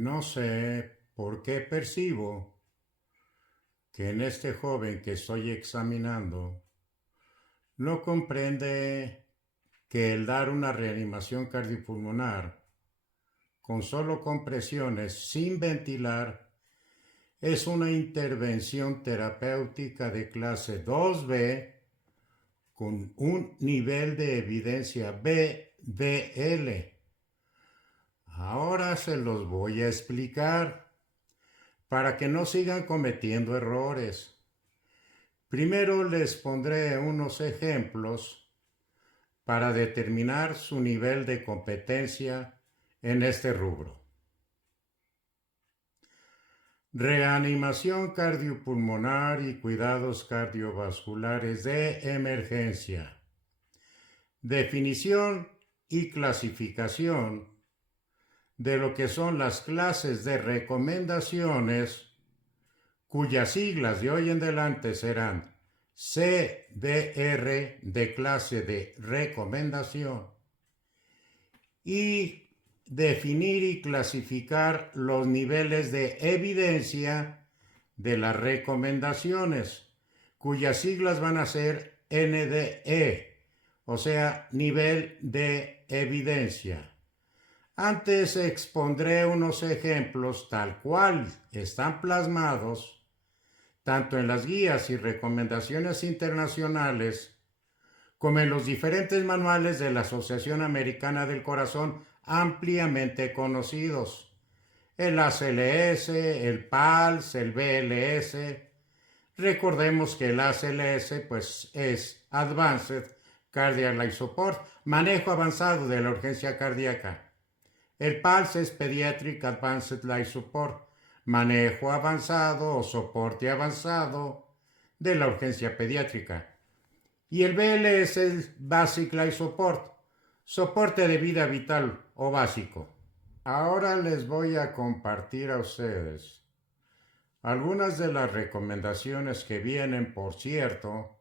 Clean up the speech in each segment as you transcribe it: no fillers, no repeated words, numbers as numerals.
No sé por qué percibo que en este joven que estoy examinando no comprende que el dar una reanimación cardiopulmonar con solo compresiones sin ventilar es una intervención terapéutica de clase 2B con un nivel de evidencia BDL. Ahora se los voy a explicar para que no sigan cometiendo errores. Primero les pondré unos ejemplos para determinar su nivel de competencia en este rubro. Reanimación cardiopulmonar y cuidados cardiovasculares de emergencia. Definición y clasificación de lo que son las clases de recomendaciones, cuyas siglas de hoy en adelante serán CDR de clase de recomendación, y definir y clasificar los niveles de evidencia de las recomendaciones, cuyas siglas van a ser NDE, o sea, nivel de evidencia. Antes expondré unos ejemplos tal cual están plasmados tanto en las guías y recomendaciones internacionales como en los diferentes manuales de la Asociación Americana del Corazón ampliamente conocidos: el ACLS, el PALS, el BLS. Recordemos que el ACLS es Advanced Cardiac Life Support, manejo avanzado de la urgencia cardíaca. El PALS es Pediatric Advanced Life Support, manejo avanzado o soporte avanzado de la urgencia pediátrica. Y el BLS es Basic Life Support, soporte de vida vital o básico. Ahora les voy a compartir a ustedes algunas de las recomendaciones que vienen, por cierto,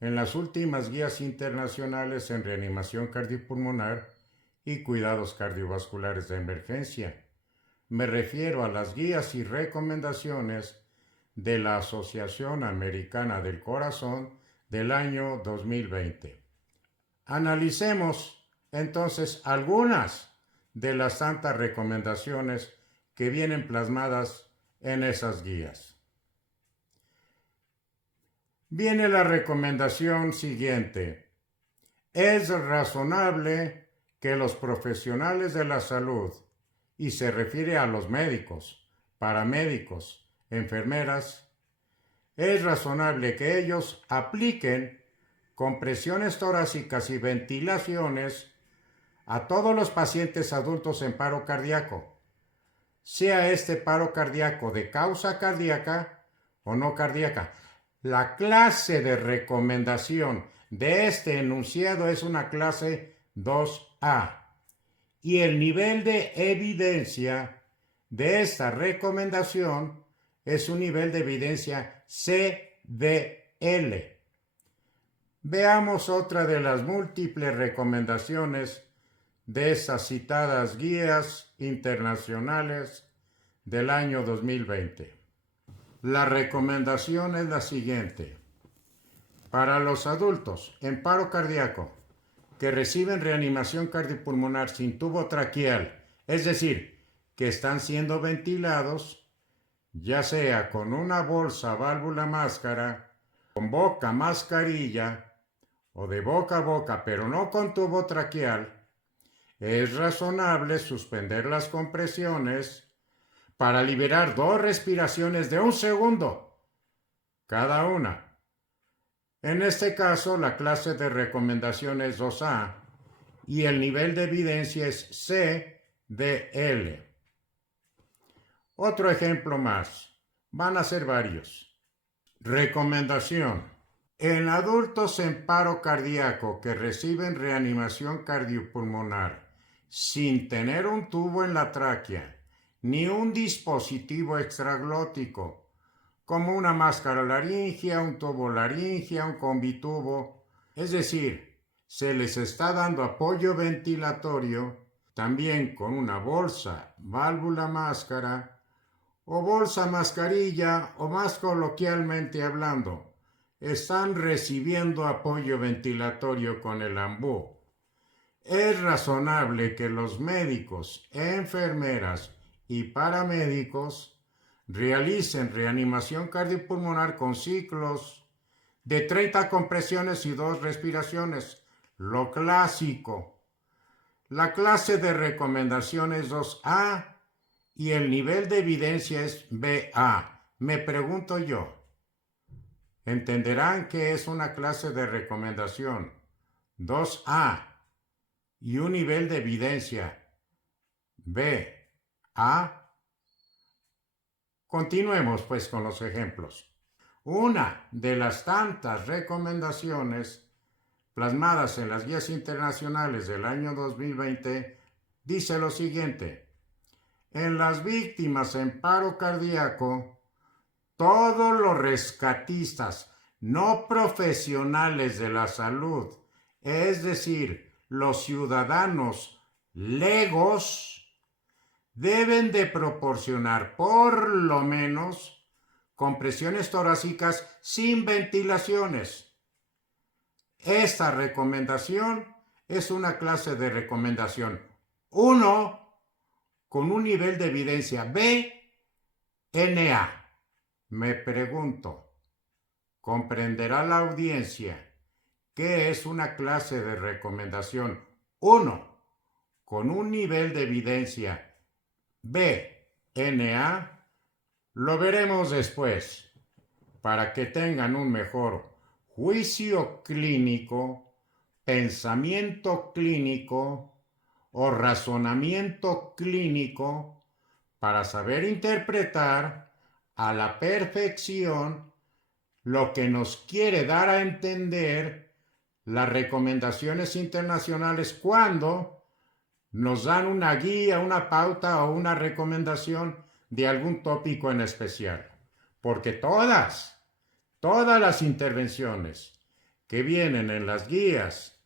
en las últimas guías internacionales en reanimación cardiopulmonar y cuidados cardiovasculares de emergencia. Me refiero a las guías y recomendaciones de la Asociación Americana del Corazón del año 2020. Analicemos entonces algunas de las tantas recomendaciones que vienen plasmadas en esas guías. Viene la recomendación siguiente: es razonable que los profesionales de la salud, y se refiere a los médicos, paramédicos, enfermeras, es razonable que ellos apliquen compresiones torácicas y ventilaciones a todos los pacientes adultos en paro cardíaco, sea este paro cardíaco de causa cardíaca o no cardíaca. La clase de recomendación de este enunciado es una clase 2A. Y el nivel de evidencia de esta recomendación es un nivel de evidencia CDL. Veamos otra de las múltiples recomendaciones de esas citadas guías internacionales del año 2020. La recomendación es la siguiente: para los adultos en paro cardíaco que reciben reanimación cardiopulmonar sin tubo traqueal, es decir, que están siendo ventilados, ya sea con una bolsa, válvula, máscara, con boca, mascarilla, o de boca a boca, pero no con tubo traqueal, es razonable suspender las compresiones para liberar 2 respiraciones de 1 segundo cada una. En este caso, la clase de recomendación es 2A y el nivel de evidencia es CDL. Otro ejemplo más. Van a ser varios. Recomendación: en adultos en paro cardíaco que reciben reanimación cardiopulmonar sin tener un tubo en la tráquea ni un dispositivo extraglótico, como una máscara laringea, un tubo laringea, un combitubo, es decir, se les está dando apoyo ventilatorio también con una bolsa, válvula, máscara o bolsa mascarilla o más coloquialmente hablando, están recibiendo apoyo ventilatorio con el AMBU. Es razonable que los médicos, enfermeras y paramédicos realicen reanimación cardiopulmonar con ciclos de 30 compresiones y 2 respiraciones, lo clásico. La clase de recomendación es 2A y el nivel de evidencia es BA. Me pregunto yo, ¿entenderán que es una clase de recomendación 2A y un nivel de evidencia BA? Continuemos pues con los ejemplos. Una de las tantas recomendaciones plasmadas en las guías internacionales del año 2020 dice lo siguiente: en las víctimas en paro cardíaco, todos los rescatistas no profesionales de la salud, es decir, los ciudadanos legos, deben de proporcionar por lo menos compresiones torácicas sin ventilaciones. Esta recomendación es una clase de recomendación 1 con un nivel de evidencia BNA. Me pregunto, ¿comprenderá la audiencia qué es una clase de recomendación 1 con un nivel de evidencia BNA? Lo veremos después, para que tengan un mejor juicio clínico, pensamiento clínico o razonamiento clínico para saber interpretar a la perfección lo que nos quiere dar a entender las recomendaciones internacionales cuando nos dan una guía, una pauta o una recomendación de algún tópico en especial. Porque todas las intervenciones que vienen en las guías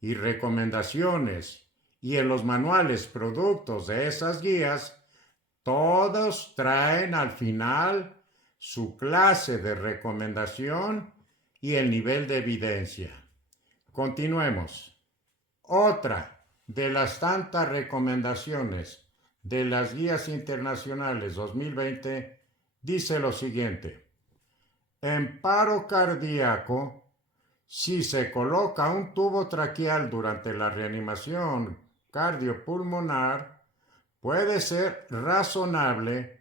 y recomendaciones y en los manuales productos de esas guías, todos traen al final su clase de recomendación y el nivel de evidencia. Continuemos. Otra de las tantas recomendaciones de las guías internacionales 2020 dice lo siguiente: en paro cardíaco, si se coloca un tubo traqueal durante la reanimación cardiopulmonar, puede ser razonable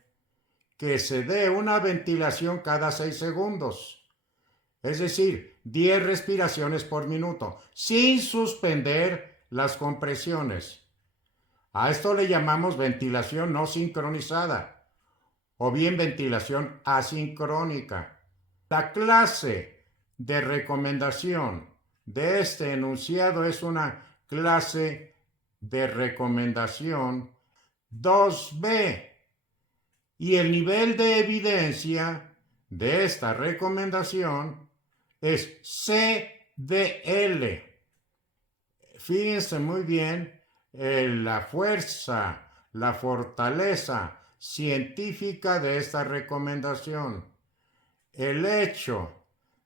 que se dé una ventilación cada 6 segundos, es decir, 10 respiraciones por minuto, sin suspender las compresiones. A esto le llamamos ventilación no sincronizada o bien ventilación asincrónica. La clase de recomendación de este enunciado es una clase de recomendación 2B y el nivel de evidencia de esta recomendación es CDL. Fíjense muy bien la fuerza, la fortaleza científica de esta recomendación. El hecho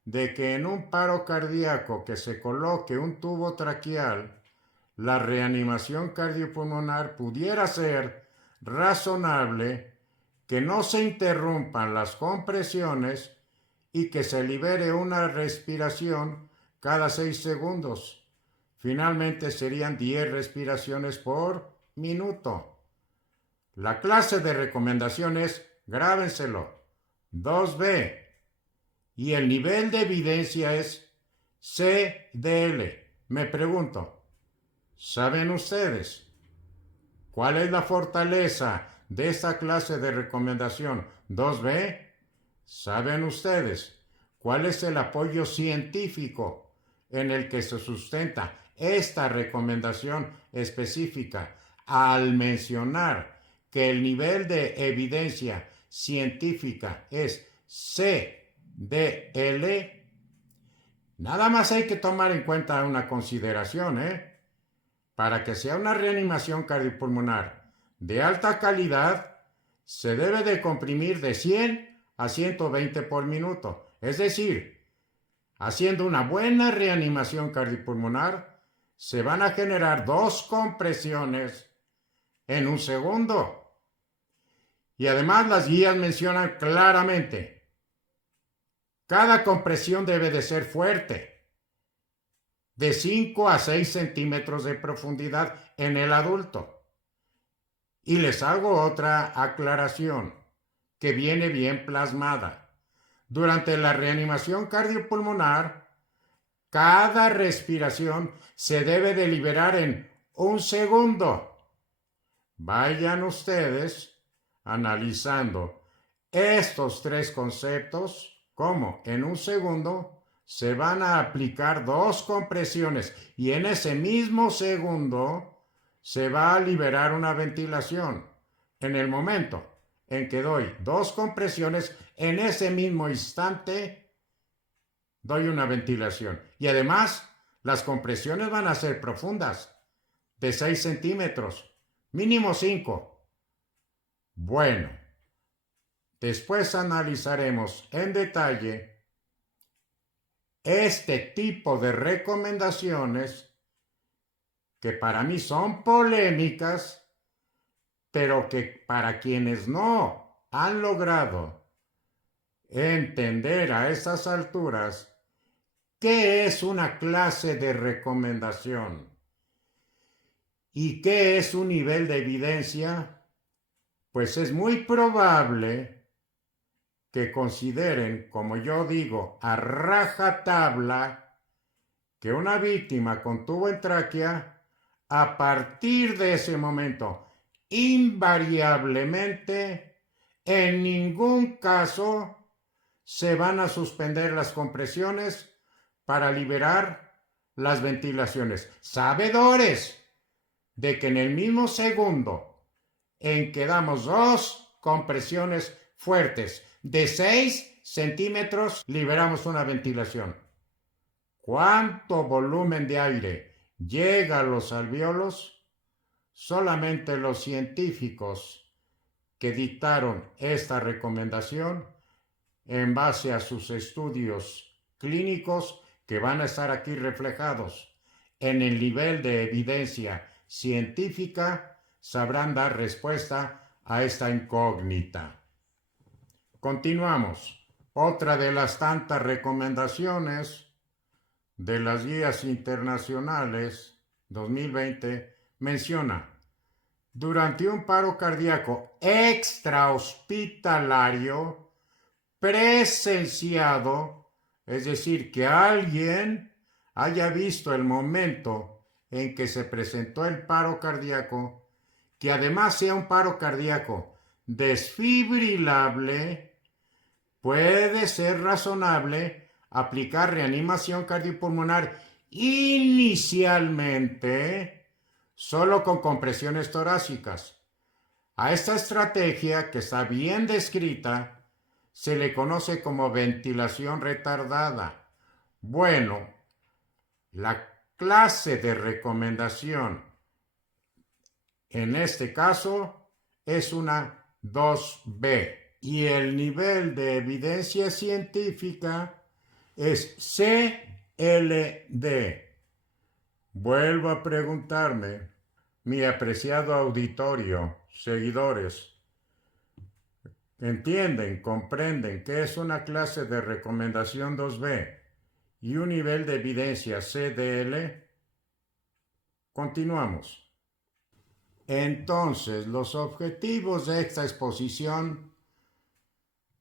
de que en un paro cardíaco que se coloque un tubo traqueal, la reanimación cardiopulmonar pudiera ser razonable, que no se interrumpan las compresiones y que se libere una respiración cada 6 segundos. Finalmente serían 10 respiraciones por minuto. La clase de recomendación es, grábenselo, 2B. Y el nivel de evidencia es CDL. Me pregunto, ¿saben ustedes cuál es la fortaleza de esta clase de recomendación 2B? ¿Saben ustedes cuál es el apoyo científico en el que se sustenta esta recomendación específica al mencionar que el nivel de evidencia científica es CDL? Nada más hay que tomar en cuenta una consideración, para que sea una reanimación cardiopulmonar de alta calidad, se debe de comprimir de 100 a 120 por minuto. Es decir, haciendo una buena reanimación cardiopulmonar, se van a generar 2 compresiones en un segundo. Y además las guías mencionan claramente, cada compresión debe de ser fuerte, de 5 a 6 centímetros de profundidad en el adulto. Y les hago otra aclaración que viene bien plasmada. Durante la reanimación cardiopulmonar, cada respiración se debe de liberar en un segundo. Vayan ustedes analizando estos 3 conceptos, como en un segundo se van a aplicar 2 compresiones y en ese mismo segundo se va a liberar una ventilación. En el momento en que doy 2 compresiones, en ese mismo instante doy una ventilación. Y además, las compresiones van a ser profundas, de 6 centímetros, mínimo 5. Bueno, después analizaremos en detalle este tipo de recomendaciones que para mí son polémicas, pero que para quienes no han logrado entender a estas alturas qué es una clase de recomendación y qué es un nivel de evidencia, pues es muy probable que consideren, como yo digo, a rajatabla, que una víctima con tubo en tráquea, a partir de ese momento, invariablemente, en ningún caso se van a suspender las compresiones para liberar las ventilaciones, sabedores de que en el mismo segundo en que damos 2 compresiones fuertes de 6 centímetros, liberamos una ventilación. ¿Cuánto volumen de aire llega a los alvéolos? Solamente los científicos que dictaron esta recomendación en base a sus estudios clínicos que van a estar aquí reflejados en el nivel de evidencia científica, sabrán dar respuesta a esta incógnita. Continuamos. Otra de las tantas recomendaciones de las guías internacionales 2020 menciona: durante un paro cardíaco extrahospitalario presenciado, es decir, que alguien haya visto el momento en que se presentó el paro cardíaco, que además sea un paro cardíaco desfibrilable, puede ser razonable aplicar reanimación cardiopulmonar inicialmente solo con compresiones torácicas. A esta estrategia, que está bien descrita, se le conoce como ventilación retardada. Bueno, la clase de recomendación en este caso es una 2B y el nivel de evidencia científica es CLD. Vuelvo a preguntarme, mi apreciado auditorio, seguidores, ¿entienden, comprenden qué es una clase de recomendación 2B y un nivel de evidencia CDL? Continuamos. Entonces, los objetivos de esta exposición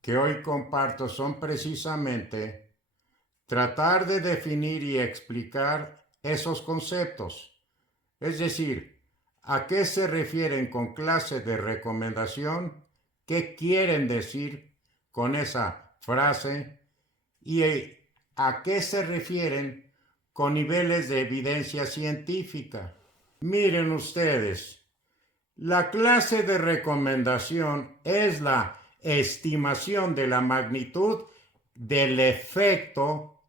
que hoy comparto son precisamente tratar de definir y explicar esos conceptos, es decir, a qué se refieren con clase de recomendación, qué quieren decir con esa frase y a qué se refieren con niveles de evidencia científica. Miren ustedes, la clase de recomendación es la estimación de la magnitud del efecto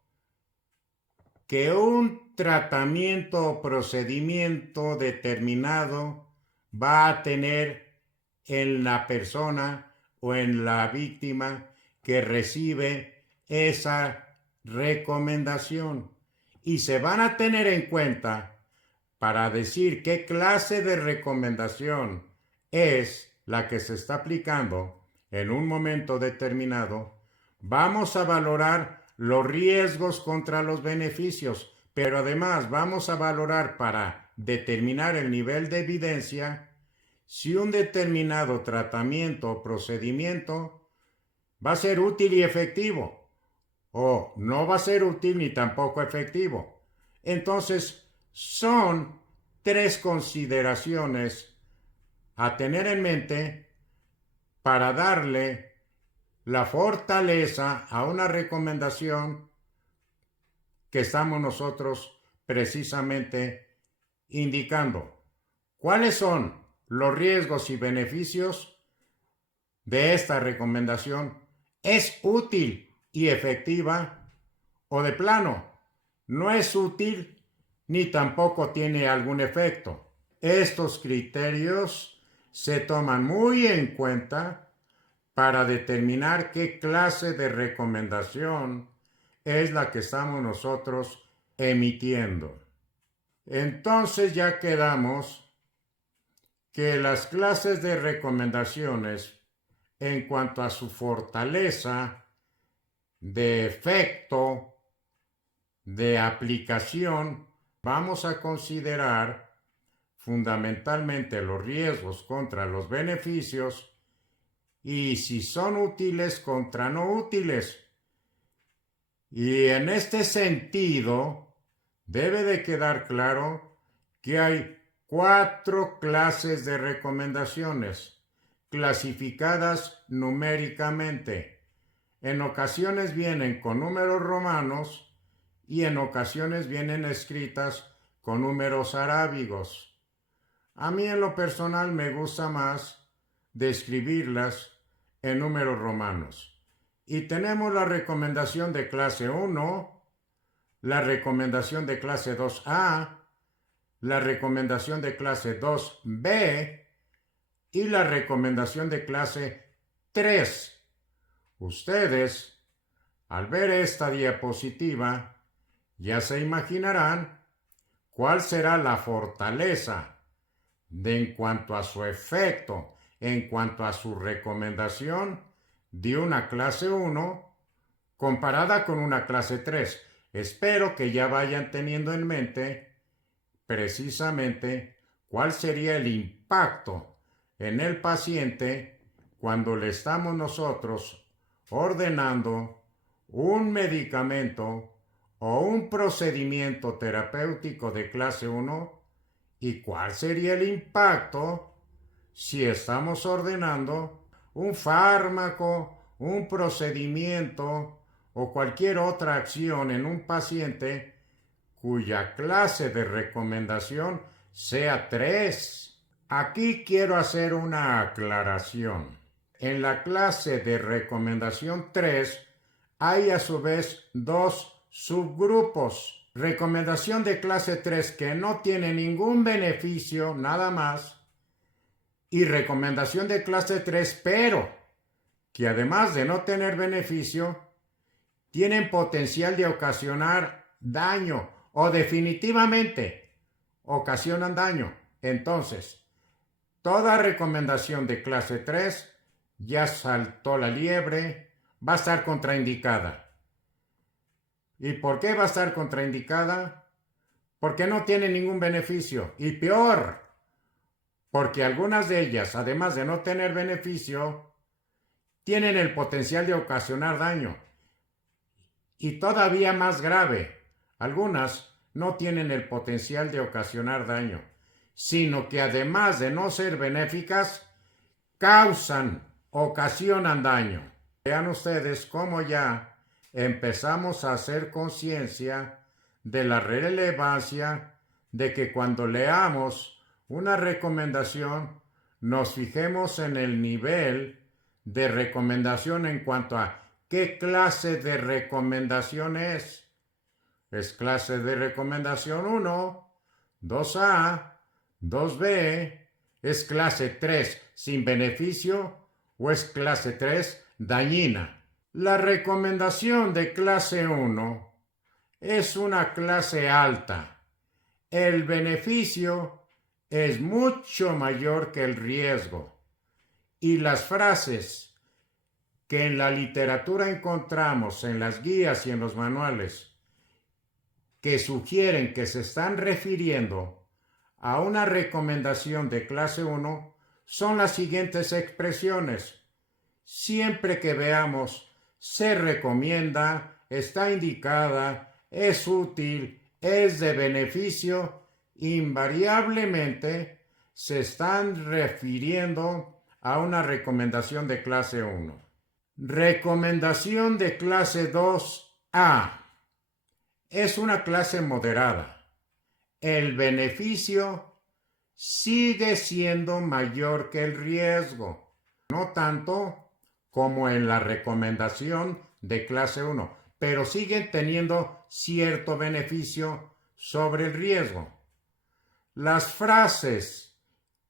que un tratamiento o procedimiento determinado va a tener en la persona o en la víctima que recibe esa recomendación. Y se van a tener en cuenta para decir qué clase de recomendación es la que se está aplicando en un momento determinado. Vamos a valorar los riesgos contra los beneficios, pero además vamos a valorar para determinar el nivel de evidencia si un determinado tratamiento o procedimiento va a ser útil y efectivo o no va a ser útil ni tampoco efectivo. Entonces, son 3 consideraciones a tener en mente para darle la fortaleza a una recomendación que estamos nosotros precisamente indicando. ¿Cuáles son los riesgos y beneficios de esta recomendación? ¿Es útil y efectiva o de plano no es útil ni tampoco tiene algún efecto? Estos criterios se toman muy en cuenta para determinar qué clase de recomendación es la que estamos nosotros emitiendo. Entonces ya quedamos que las clases de recomendaciones en cuanto a su fortaleza, de efecto, de aplicación, vamos a considerar fundamentalmente los riesgos contra los beneficios y si son útiles contra no útiles. Y en este sentido, debe de quedar claro que hay 4 clases de recomendaciones clasificadas numéricamente. En ocasiones vienen con números romanos y en ocasiones vienen escritas con números arábigos. A mí en lo personal me gusta más describirlas en números romanos. Y tenemos la recomendación de clase 1, la recomendación de clase 2A, la recomendación de clase 2B y la recomendación de clase 3. Ustedes, al ver esta diapositiva, ya se imaginarán cuál será la fortaleza en cuanto a su efecto, en cuanto a su recomendación de una clase 1 comparada con una clase 3. Espero que ya vayan teniendo en mente precisamente cuál sería el impacto en el paciente cuando le estamos nosotros ordenando un medicamento o un procedimiento terapéutico de clase 1 y cuál sería el impacto si estamos ordenando un fármaco, un procedimiento o cualquier otra acción en un paciente cuya clase de recomendación sea 3. Aquí quiero hacer una aclaración. En la clase de recomendación 3 hay a su vez 2 subgrupos. Recomendación de clase 3 que no tiene ningún beneficio, nada más. Y recomendación de clase 3, pero que además de no tener beneficio, tienen potencial de ocasionar daño o definitivamente ocasionan daño. Entonces, toda recomendación de clase 3 ya saltó la liebre, va a estar contraindicada. ¿Y por qué va a estar contraindicada? Porque no tiene ningún beneficio. Y peor, porque algunas de ellas, además de no tener beneficio, tienen el potencial de ocasionar daño. Y todavía más grave, algunas no tienen el potencial de ocasionar daño, sino que además de no ser benéficas, ocasionan daño. Vean ustedes cómo ya empezamos a hacer conciencia de la relevancia de que cuando leamos una recomendación nos fijemos en el nivel de recomendación en cuanto a qué clase de recomendación es. es clase de recomendación 1, 2A, 2B, es clase 3 sin beneficio o es clase 3 dañina. La recomendación de clase 1 es una clase alta. El beneficio es mucho mayor que el riesgo. Y las frases que en la literatura encontramos, en las guías y en los manuales, que sugieren que se están refiriendo a una recomendación de clase 1, son las siguientes expresiones. Siempre que veamos se recomienda, está indicada, es útil, es de beneficio, invariablemente se están refiriendo a una recomendación de clase 1. Recomendación de clase 2A. Es una clase moderada. El beneficio sigue siendo mayor que el riesgo, no tanto como en la recomendación de clase 1, pero siguen teniendo cierto beneficio sobre el riesgo. Las frases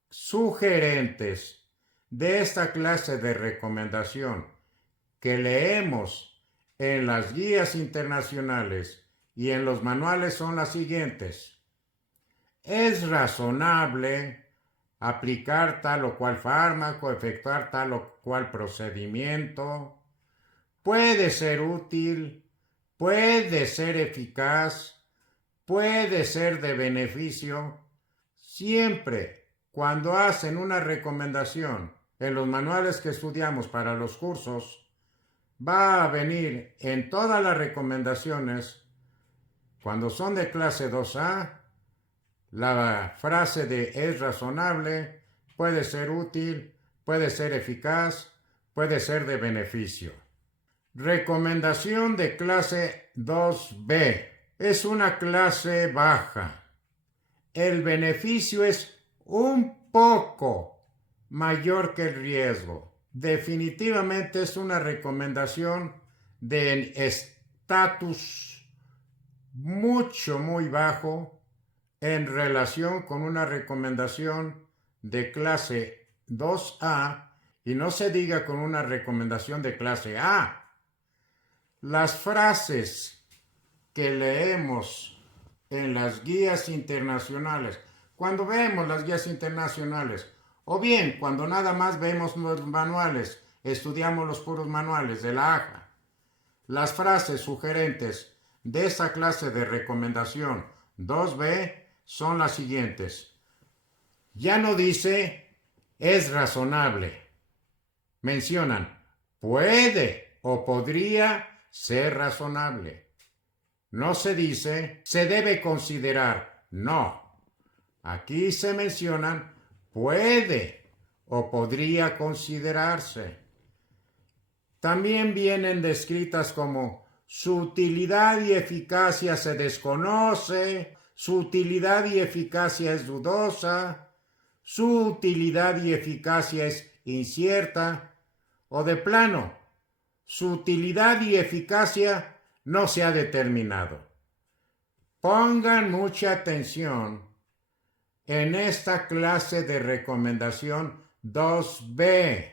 sugerentes de esta clase de recomendación que leemos en las guías internacionales y en los manuales son las siguientes. Es razonable aplicar tal o cual fármaco, efectuar tal o cual procedimiento. Puede ser útil, puede ser eficaz, puede ser de beneficio. Siempre cuando hacen una recomendación en los manuales que estudiamos para los cursos, va a venir en todas las recomendaciones, cuando son de clase 2A, la frase de es razonable, puede ser útil, puede ser eficaz, puede ser de beneficio. Recomendación de clase 2B. Es una clase baja. El beneficio es un poco mayor que el riesgo. Definitivamente es una recomendación de estatus muy bajo en relación con una recomendación de clase 2A y no se diga con una recomendación de clase A. Las frases que leemos en las guías internacionales, cuando vemos las guías internacionales, o bien cuando nada más vemos los manuales, estudiamos los puros manuales de la AJA, las frases sugerentes de esa clase de recomendación 2B son las siguientes. Ya no dice es razonable. Mencionan puede o podría ser razonable. No se dice se debe considerar. No. Aquí se mencionan puede o podría considerarse. También vienen descritas como su utilidad y eficacia se desconoce, su utilidad y eficacia es dudosa, su utilidad y eficacia es incierta, o de plano, su utilidad y eficacia no se ha determinado. Pongan mucha atención en esta clase de recomendación 2B.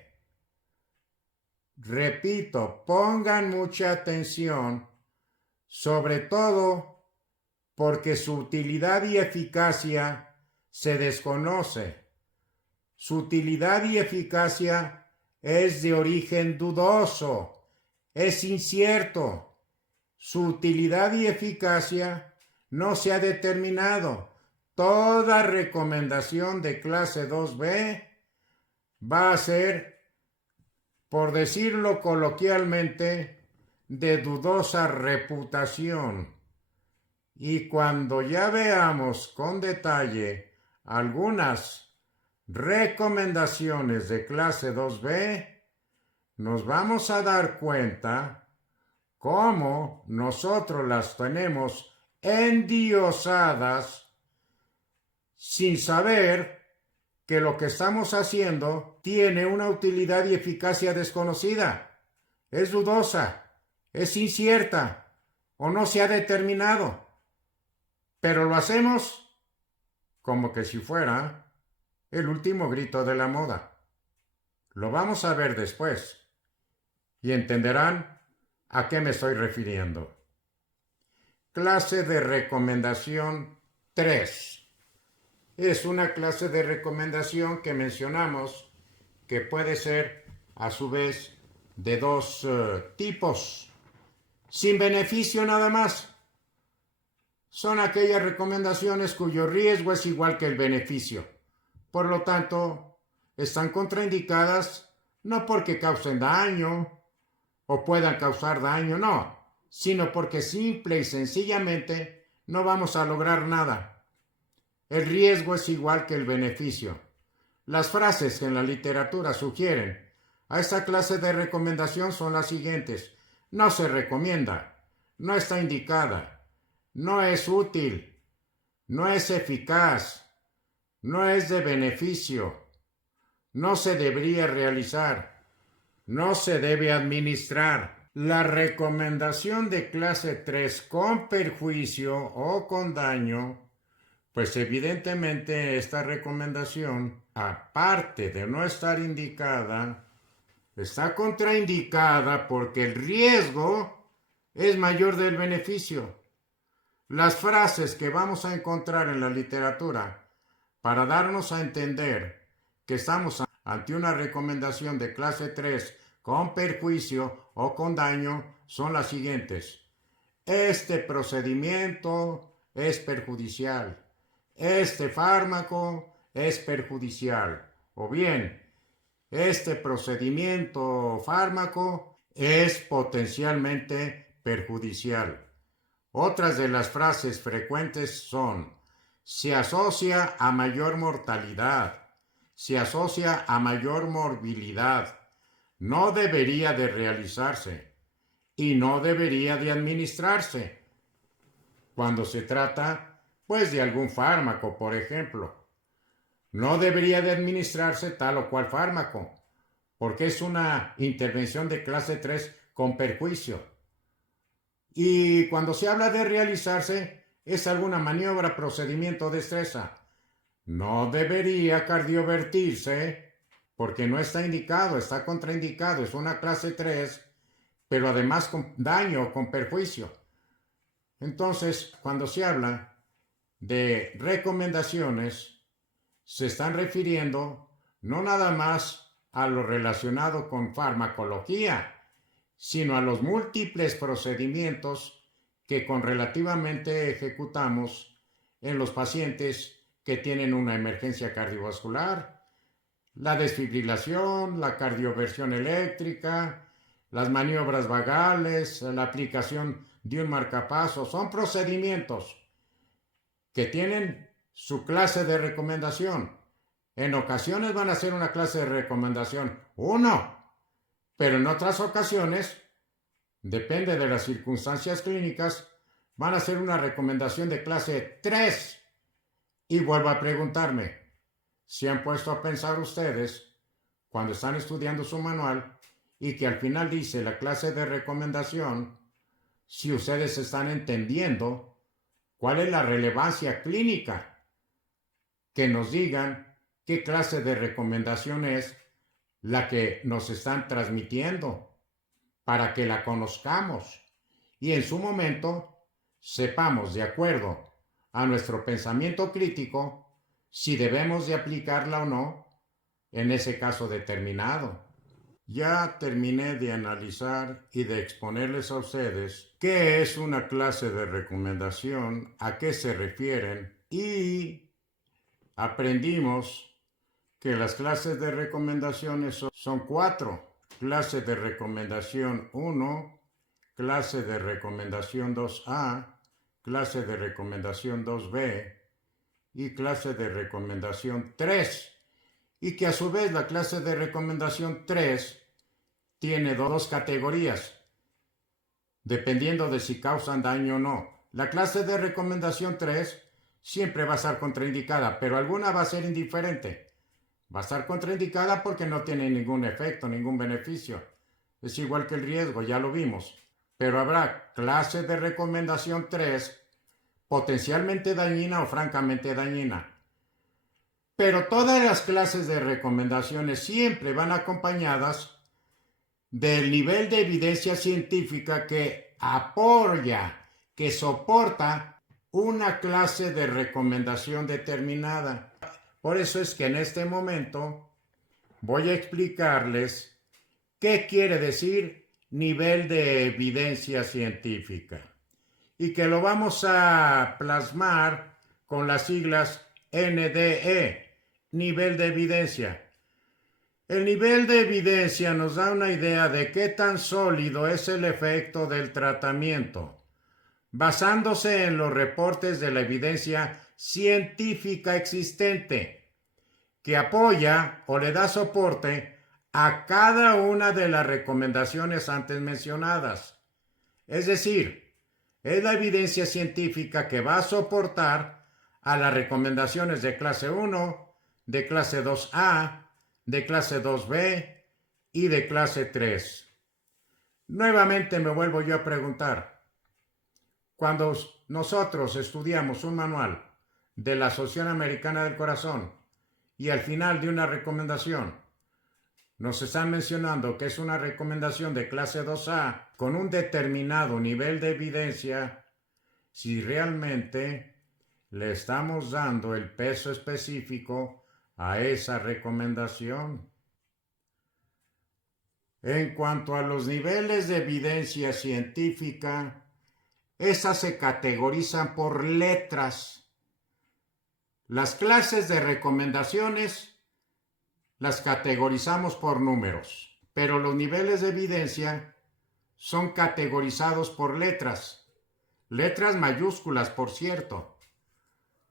Repito, pongan mucha atención, sobre todo porque su utilidad y eficacia se desconoce. Su utilidad y eficacia es de origen dudoso, es incierto. Su utilidad y eficacia no se ha determinado. Toda recomendación de clase 2B va a ser, por decirlo coloquialmente, de dudosa reputación. Y cuando ya veamos con detalle algunas recomendaciones de clase 2B, nos vamos a dar cuenta cómo nosotros las tenemos endiosadas sin saber que lo que estamos haciendo tiene una utilidad y eficacia desconocida, es dudosa, es incierta o no se ha determinado, pero lo hacemos como que si fuera el último grito de la moda. Lo vamos a ver después y entenderán a qué me estoy refiriendo. Clase de recomendación 3. Es una clase de recomendación que mencionamos que puede ser a su vez de dos tipos, sin beneficio nada más. Son aquellas recomendaciones cuyo riesgo es igual que el beneficio. Por lo tanto, están contraindicadas no porque causen daño o puedan causar daño, no, sino porque simple y sencillamente no vamos a lograr nada. El riesgo es igual que el beneficio. Las frases que en la literatura sugieren a esta clase de recomendación son las siguientes: no se recomienda, no está indicada, no es útil, no es eficaz, no es de beneficio, no se debería realizar, no se debe administrar. La recomendación de clase 3 con perjuicio o con daño, pues evidentemente esta recomendación, aparte de no estar indicada, está contraindicada porque el riesgo es mayor del beneficio. Las frases que vamos a encontrar en la literatura para darnos a entender que estamos ante una recomendación de clase 3 con perjuicio o con daño son las siguientes: este procedimiento es perjudicial, este fármaco es perjudicial, o bien este procedimiento o fármaco es potencialmente perjudicial. Otras de las frases frecuentes son: se asocia a mayor mortalidad, se asocia a mayor morbilidad, no debería de realizarse y no debería de administrarse. Cuando se trata, pues, de algún fármaco, por ejemplo, no debería de administrarse tal o cual fármaco, porque es una intervención de clase 3 con perjuicio. Y cuando se habla de realizarse, es alguna maniobra, procedimiento o destreza. No debería cardiovertirse porque no está indicado, está contraindicado, es una clase 3, pero además con daño o con perjuicio. Entonces, cuando se habla de recomendaciones, se están refiriendo no nada más a lo relacionado con farmacología, sino a los múltiples procedimientos que con relativamente ejecutamos en los pacientes que tienen una emergencia cardiovascular: la desfibrilación, la cardioversión eléctrica, las maniobras vagales, la aplicación de un marcapasos. Son procedimientos que tienen su clase de recomendación. En ocasiones van a ser una clase de recomendación 1, pero en otras ocasiones, depende de las circunstancias clínicas, van a ser una recomendación de clase 3. Y vuelvo a preguntarme, ¿se han puesto a pensar ustedes, cuando están estudiando su manual y que al final dice la clase de recomendación, si ustedes están entendiendo cuál es la relevancia clínica? Que nos digan qué clase de recomendación es la que nos están transmitiendo, para que la conozcamos y en su momento sepamos, de acuerdo a nuestro pensamiento crítico, si debemos de aplicarla o no en ese caso determinado. Ya terminé de analizar y de exponerles a ustedes qué es una clase de recomendación, a qué se refieren, y aprendimos que las clases de recomendaciones son 4. Clase de recomendación 1, clase de recomendación 2A, clase de recomendación 2B y clase de recomendación 3. Y que a su vez la clase de recomendación 3 tiene dos categorías, dependiendo de si causan daño o no. La clase de recomendación 3 siempre va a estar contraindicada, pero alguna va a ser indiferente. Va a estar contraindicada porque no tiene ningún efecto, ningún beneficio. Es igual que el riesgo, ya lo vimos. pero habrá clase de recomendación 3, potencialmente dañina o francamente dañina. Pero todas las clases de recomendaciones siempre van acompañadas del nivel de evidencia científica que apoya, que soporta una clase de recomendación determinada. Por eso es que en este momento voy a explicarles qué quiere decir nivel de evidencia científica y que lo vamos a plasmar con las siglas NDE, nivel de evidencia. El nivel de evidencia nos da una idea de qué tan sólido es el efecto del tratamiento, basándose en los reportes de la evidencia científica existente, que apoya o le da soporte a cada una de las recomendaciones antes mencionadas. Es decir, es la evidencia científica que va a soportar a las recomendaciones de clase 1, de clase 2A, de clase 2B y de clase 3. Nuevamente me vuelvo yo a preguntar, cuando nosotros estudiamos un manual de la Asociación Americana del Corazón y al final de una recomendación nos están mencionando que es una recomendación de clase 2A con un determinado nivel de evidencia, si realmente le estamos dando el peso específico a esa recomendación. En cuanto a los niveles de evidencia científica, esas se categorizan por letras. Las clases de recomendaciones las categorizamos por números, pero los niveles de evidencia son categorizados por letras. Letras mayúsculas, por cierto.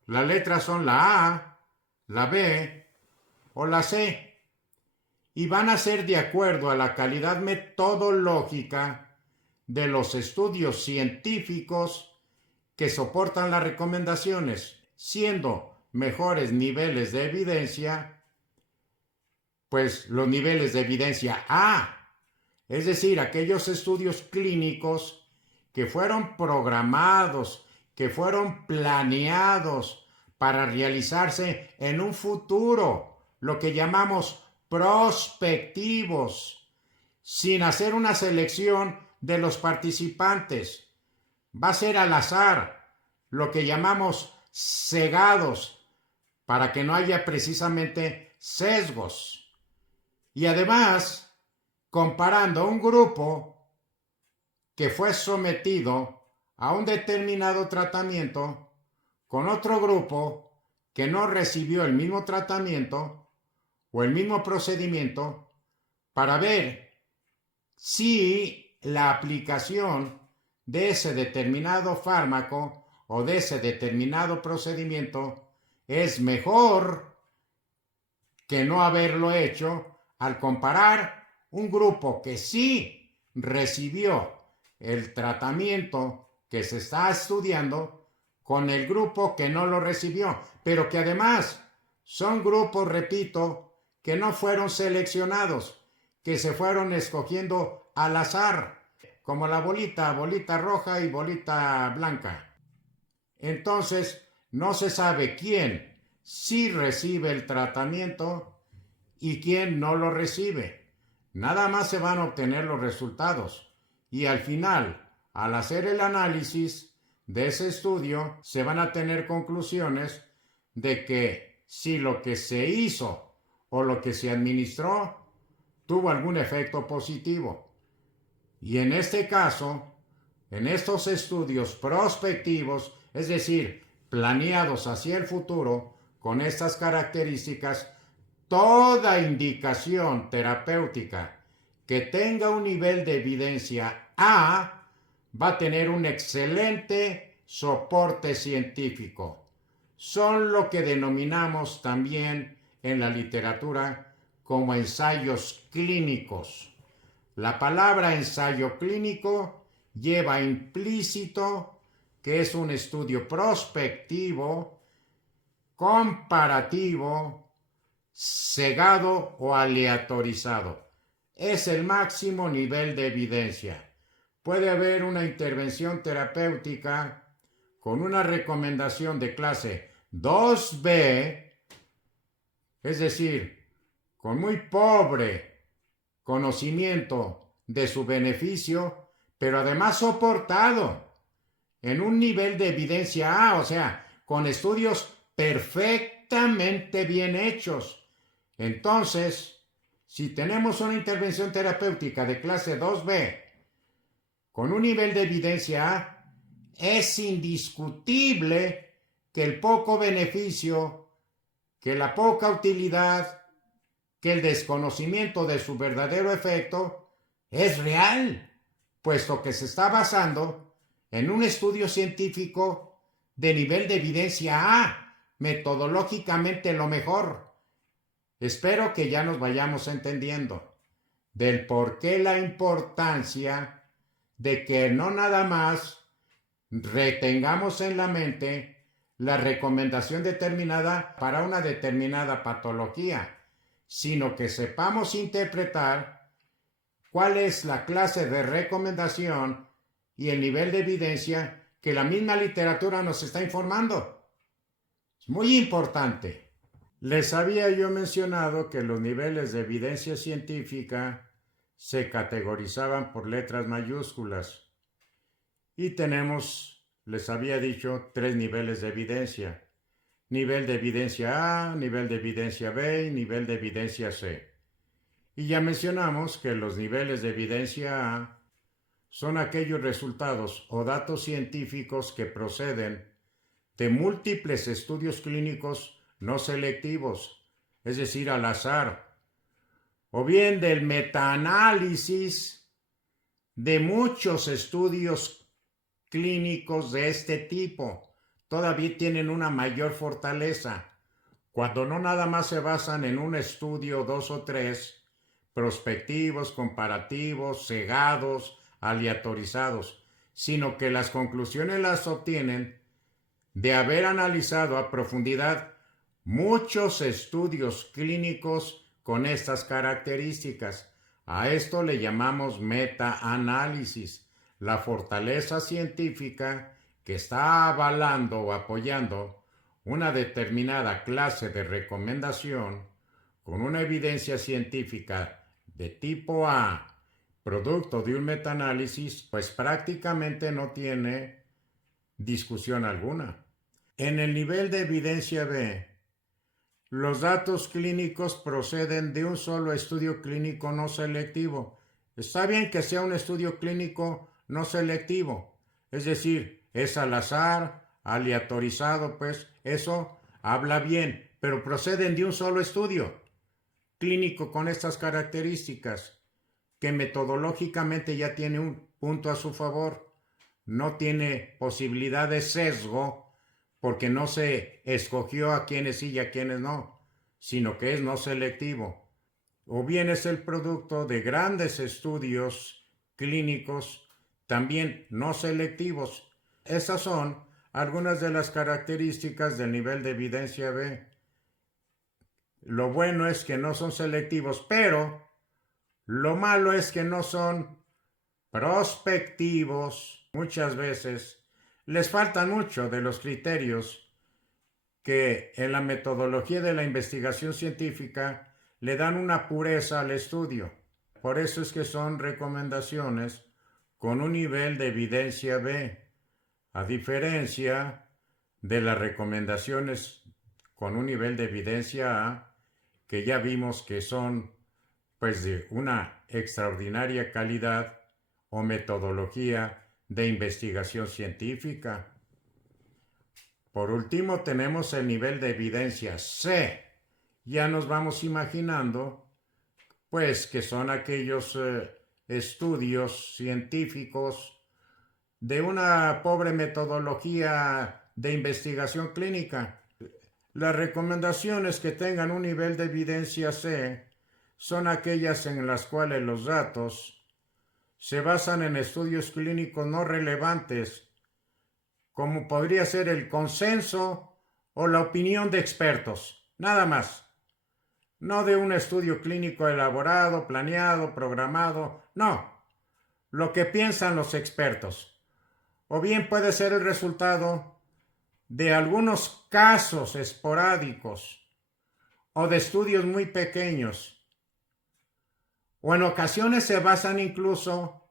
Las letras son la A, la B o la C. Y van a ser de acuerdo a la calidad metodológica de los estudios científicos que soportan las recomendaciones, siendo mejores niveles de evidencia, pues los niveles de evidencia A, es decir, aquellos estudios clínicos que fueron programados, que fueron planeados para realizarse en un futuro, lo que llamamos prospectivos, sin hacer una selección de los participantes. Va a ser al azar, lo que llamamos cegados, para que no haya precisamente sesgos. Y además, comparando un grupo que fue sometido a un determinado tratamiento con otro grupo que no recibió el mismo tratamiento o el mismo procedimiento, para ver si la aplicación de ese determinado fármaco o de ese determinado procedimiento es mejor que no haberlo hecho, al comparar un grupo que sí recibió el tratamiento que se está estudiando con el grupo que no lo recibió, pero que además son grupos, repito, que no fueron seleccionados, que se fueron escogiendo al azar, como la bolita roja y bolita blanca. Entonces, no se sabe quién sí recibe el tratamiento y quién no lo recibe. Nada más se van a obtener los resultados y al final, al hacer el análisis de ese estudio, se van a tener conclusiones de que si lo que se hizo o lo que se administró tuvo algún efecto positivo. Y en este caso, en estos estudios prospectivos, es decir, planeados hacia el futuro, con estas características, toda indicación terapéutica que tenga un nivel de evidencia A va a tener un excelente soporte científico. Son lo que denominamos también en la literatura como ensayos clínicos. La palabra ensayo clínico lleva implícito que es un estudio prospectivo, comparativo, cegado o aleatorizado. Es el máximo nivel de evidencia. puede haber una intervención terapéutica con una recomendación de clase 2B, es decir, con muy pobre conocimiento de su beneficio, pero además soportado en un nivel de evidencia A, o sea, con estudios perfectamente bien hechos. Entonces, si tenemos una intervención terapéutica de clase 2B con un nivel de evidencia A, es indiscutible que el poco beneficio, que la poca utilidad, que el desconocimiento de su verdadero efecto es real, puesto que se está basando en un estudio científico de nivel de evidencia A, metodológicamente lo mejor. Espero que ya nos vayamos entendiendo del por qué la importancia de que no nada más retengamos en la mente la recomendación determinada para una determinada patología, sino que sepamos interpretar cuál es la clase de recomendación y el nivel de evidencia que la misma literatura nos está informando. Es muy importante. Les había yo mencionado que los niveles de evidencia científica se categorizaban por letras mayúsculas y tenemos, les había dicho, 3 niveles de evidencia. Nivel de evidencia A, nivel de evidencia B y nivel de evidencia C. Y ya mencionamos que los niveles de evidencia A son aquellos resultados o datos científicos que proceden de múltiples estudios clínicos no selectivos, es decir, al azar, o bien del metaanálisis de muchos estudios clínicos de este tipo. Todavía tienen una mayor fortaleza, cuando no nada más se basan en un estudio, 2 o 3, prospectivos, comparativos, cegados, aleatorizados, sino que las conclusiones las obtienen de haber analizado a profundidad muchos estudios clínicos con estas características. A esto le llamamos metaanálisis, la fortaleza científica que está avalando o apoyando una determinada clase de recomendación con una evidencia científica de tipo A, producto de un metaanálisis, pues prácticamente no tiene discusión alguna. En el nivel de evidencia B, los datos clínicos proceden de un solo estudio clínico no selectivo. Está bien que sea un estudio clínico no selectivo, es decir, es al azar, aleatorizado, pues eso habla bien, pero proceden de un solo estudio clínico con estas características, que metodológicamente ya tiene un punto a su favor, no tiene posibilidad de sesgo, porque no se escogió a quienes sí y a quienes no, sino que es no selectivo. O bien es el producto de grandes estudios clínicos también no selectivos. Esas son algunas de las características del nivel de evidencia B. Lo bueno es que no son selectivos, pero lo malo es que no son prospectivos. Muchas veces les faltan mucho de los criterios que en la metodología de la investigación científica le dan una pureza al estudio. Por eso es que son recomendaciones con un nivel de evidencia B, a diferencia de las recomendaciones con un nivel de evidencia A, que ya vimos que son pues de una extraordinaria calidad o metodología de investigación científica. Por último, tenemos el nivel de evidencia C. Ya nos vamos imaginando, pues, que son aquellos estudios científicos de una pobre metodología de investigación clínica. Las recomendaciones que tengan un nivel de evidencia C son aquellas en las cuales los datos se basan en estudios clínicos no relevantes, como podría ser el consenso o la opinión de expertos, nada más. No de un estudio clínico elaborado, planeado, programado, no. lo que piensan los expertos, o bien puede ser el resultado de algunos casos esporádicos o de estudios muy pequeños, o en ocasiones se basan incluso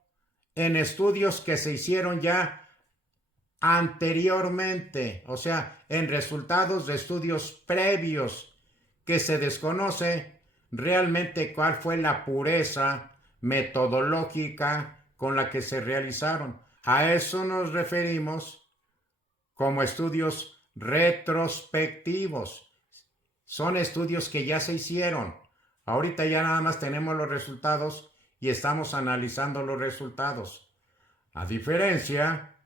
en estudios que se hicieron ya anteriormente, o sea, en resultados de estudios previos que se desconoce realmente cuál fue la pureza metodológica con la que se realizaron. A eso nos referimos como estudios retrospectivos. Son estudios que ya se hicieron. Ahorita ya nada más tenemos los resultados y estamos analizando los resultados. A diferencia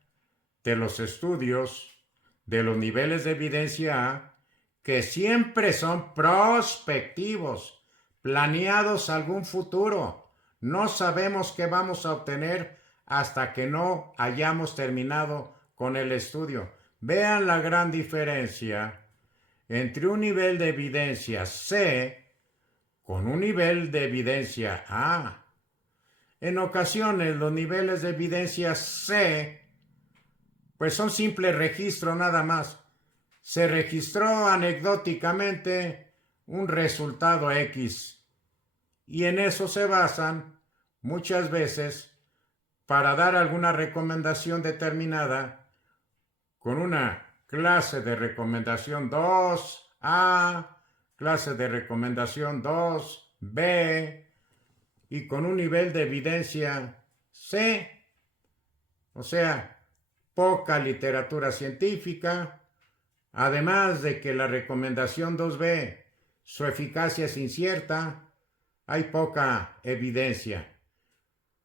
de los estudios de los niveles de evidencia A, que siempre son prospectivos, planeados a algún futuro. No sabemos qué vamos a obtener hasta que no hayamos terminado con el estudio. Vean la gran diferencia entre un nivel de evidencia C con un nivel de evidencia A. En ocasiones los niveles de evidencia C pues son simple registro nada más. Se registró anecdóticamente un resultado X y en eso se basan muchas veces para dar alguna recomendación determinada con una clase de recomendación 2A, clase de recomendación 2B y con un nivel de evidencia C, o sea, poca literatura científica, además de que la recomendación 2B, su eficacia es incierta, hay poca evidencia.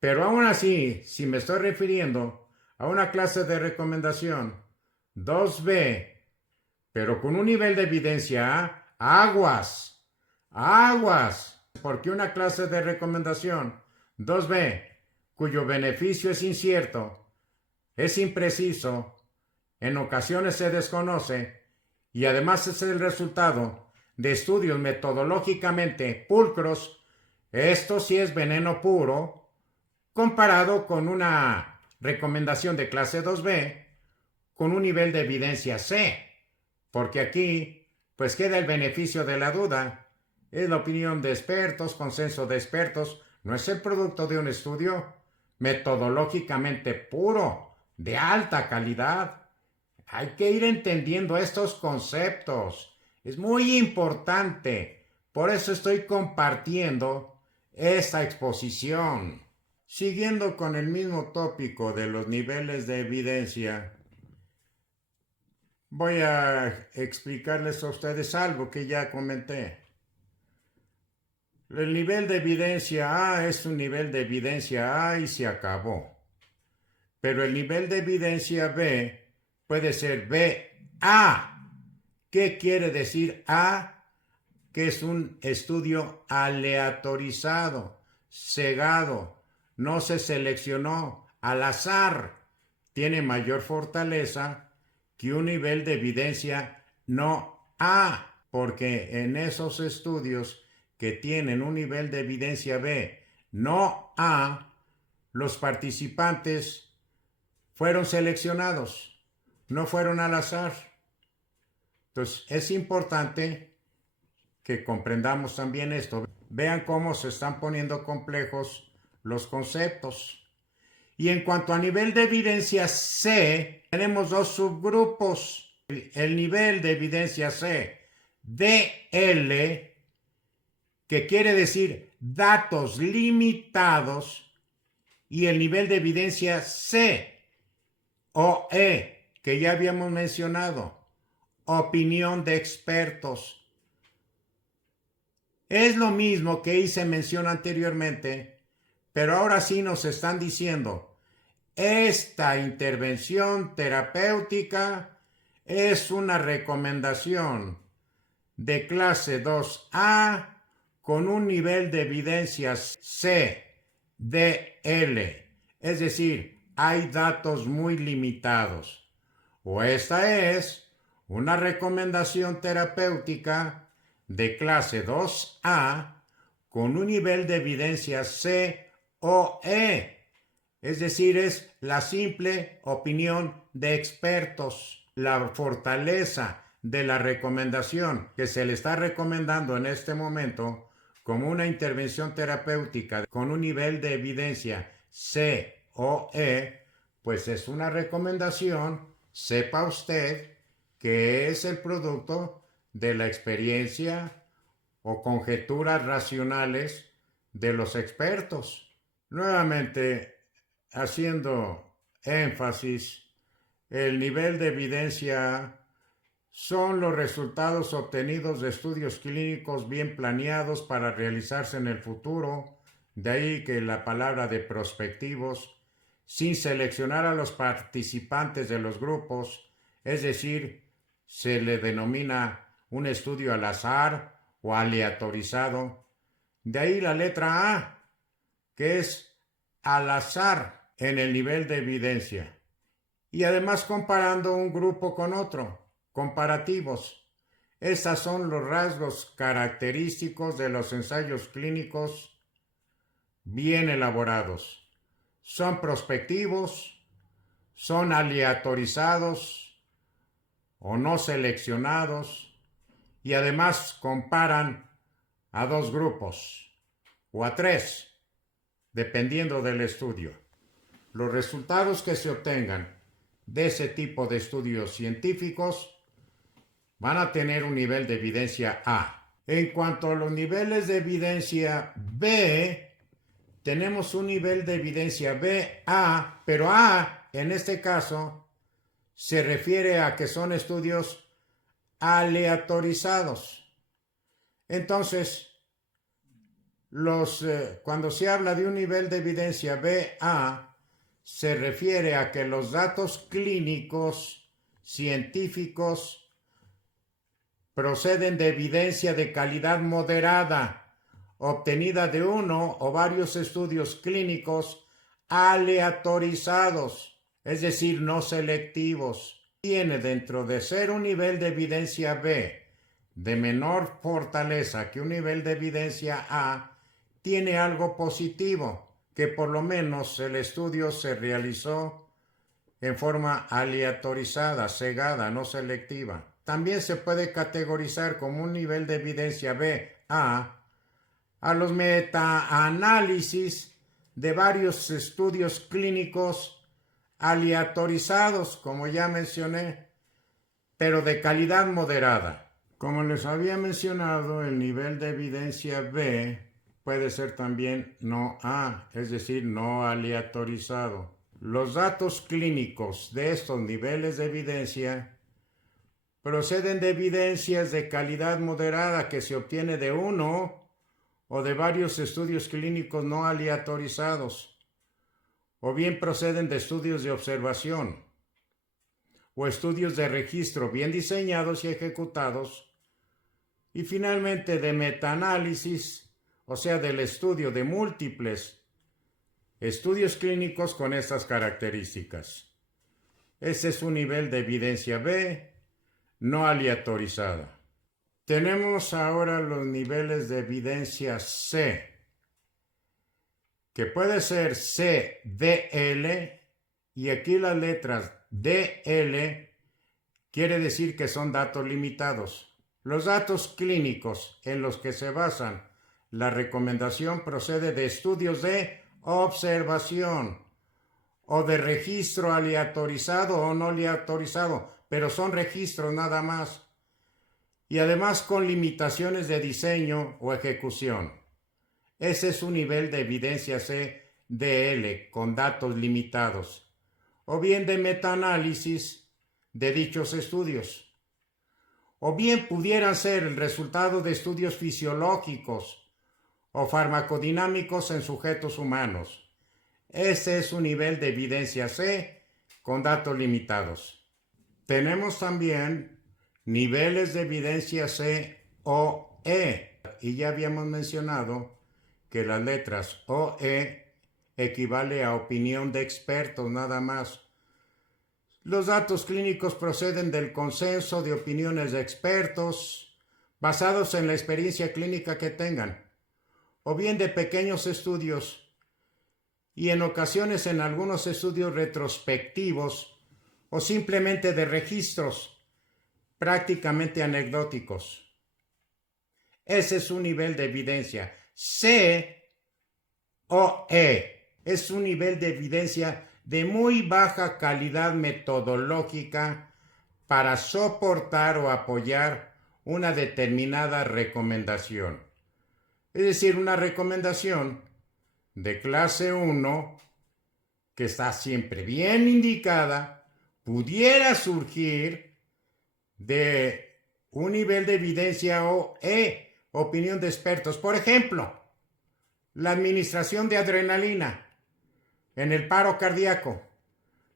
Pero aún así, si me estoy refiriendo a una clase de recomendación 2B, pero con un nivel de evidencia A, aguas, porque una clase de recomendación 2B, cuyo beneficio es incierto, es impreciso, en ocasiones se desconoce y además es el resultado de estudios metodológicamente pulcros, esto sí es veneno puro, comparado con una recomendación de clase 2B con un nivel de evidencia C, porque aquí pues queda el beneficio de la duda, es la opinión de expertos, consenso de expertos, no es el producto de un estudio metodológicamente puro, de alta calidad. Hay que ir entendiendo estos conceptos. Es muy importante. Por eso estoy compartiendo esta exposición. Siguiendo con el mismo tópico de los niveles de evidencia, voy a explicarles a ustedes algo que ya comenté. El nivel de evidencia A es un nivel de evidencia A y se acabó. Pero el nivel de evidencia B puede ser BA. ¿Qué quiere decir A? Que es un estudio aleatorizado, cegado, no se seleccionó al azar. Tiene mayor fortaleza que un nivel de evidencia no A, porque en esos estudios que tienen un nivel de evidencia B no A, los participantes fueron seleccionados, no fueron al azar. Entonces, es importante que comprendamos también esto. Vean cómo se están poniendo complejos los conceptos. Y en cuanto a nivel de evidencia C, tenemos dos subgrupos. El nivel de evidencia C, DL, que quiere decir datos limitados, y el nivel de evidencia C, o que ya habíamos mencionado, opinión de expertos. Es lo mismo que hice mención anteriormente, pero ahora sí nos están diciendo, esta intervención terapéutica es una recomendación de clase 2A con un nivel de evidencia C, DL, es decir, hay datos muy limitados. O esta es una recomendación terapéutica de clase 2A con un nivel de evidencia C o E, Es decir, es la simple opinión de expertos, la fortaleza de la recomendación que se le está recomendando en este momento como una intervención terapéutica con un nivel de evidencia C o E, pues es una recomendación, sepa usted que es el producto de la experiencia o conjeturas racionales de los expertos. Nuevamente, haciendo énfasis, el nivel de evidencia son los resultados obtenidos de estudios clínicos bien planeados para realizarse en el futuro, de ahí que la palabra de prospectivos, sin seleccionar a los participantes de los grupos, es decir, se le denomina un estudio al azar o aleatorizado. De ahí la letra A, que es al azar en el nivel de evidencia. Y además comparando un grupo con otro, comparativos. Estos son los rasgos característicos de los ensayos clínicos bien elaborados. Son prospectivos, son aleatorizados o no seleccionados y además comparan a dos grupos o a tres, dependiendo del estudio. Los resultados que se obtengan de ese tipo de estudios científicos van a tener un nivel de evidencia A. En cuanto a los niveles de evidencia B, tenemos un nivel de evidencia BA, pero A en este caso se refiere a que son estudios aleatorizados. Entonces, cuando se habla de un nivel de evidencia BA, se refiere a que los datos clínicos científicos proceden de evidencia de calidad moderada, obtenida de uno o varios estudios clínicos aleatorizados, es decir, no selectivos. Tiene dentro de ser un nivel de evidencia B de menor fortaleza que un nivel de evidencia A, tiene algo positivo, que por lo menos el estudio se realizó en forma aleatorizada, cegada, no selectiva. También se puede categorizar como un nivel de evidencia B a los metaanálisis de varios estudios clínicos aleatorizados, como ya mencioné, pero de calidad moderada. Como les había mencionado, el nivel de evidencia B puede ser también no A, es decir, no aleatorizado. Los datos clínicos de estos niveles de evidencia proceden de evidencias de calidad moderada que se obtiene de uno o de varios estudios clínicos no aleatorizados, o bien proceden de estudios de observación o estudios de registro bien diseñados y ejecutados, y finalmente de metaanálisis, o sea, del estudio de múltiples estudios clínicos con estas características. Ese es un nivel de evidencia B no aleatorizada. Tenemos ahora los niveles de evidencia C, que puede ser CDL, y aquí las letras DL quiere decir que son datos limitados. Los datos clínicos en los que se basan la recomendación procede de estudios de observación o de registro aleatorizado o no aleatorizado, pero son registros nada más, y además con limitaciones de diseño o ejecución. Ese es un nivel de evidencia CDL con datos limitados, o bien de metaanálisis de dichos estudios, o bien pudieran ser el resultado de estudios fisiológicos o farmacodinámicos en sujetos humanos. Ese es un nivel de evidencia C con datos limitados. Tenemos también niveles de evidencia C o E, y ya habíamos mencionado que las letras O, E equivale a opinión de expertos nada más. Los datos clínicos proceden del consenso de opiniones de expertos basados en la experiencia clínica que tengan, o bien de pequeños estudios y en ocasiones en algunos estudios retrospectivos o simplemente de registros prácticamente anecdóticos. Ese es un nivel de evidencia. COE es un nivel de evidencia de muy baja calidad metodológica para soportar o apoyar una determinada recomendación. Es decir, una recomendación de clase 1 que está siempre bien indicada, pudiera surgir de un nivel de evidencia o opinión de expertos. Por ejemplo, la administración de adrenalina en el paro cardíaco.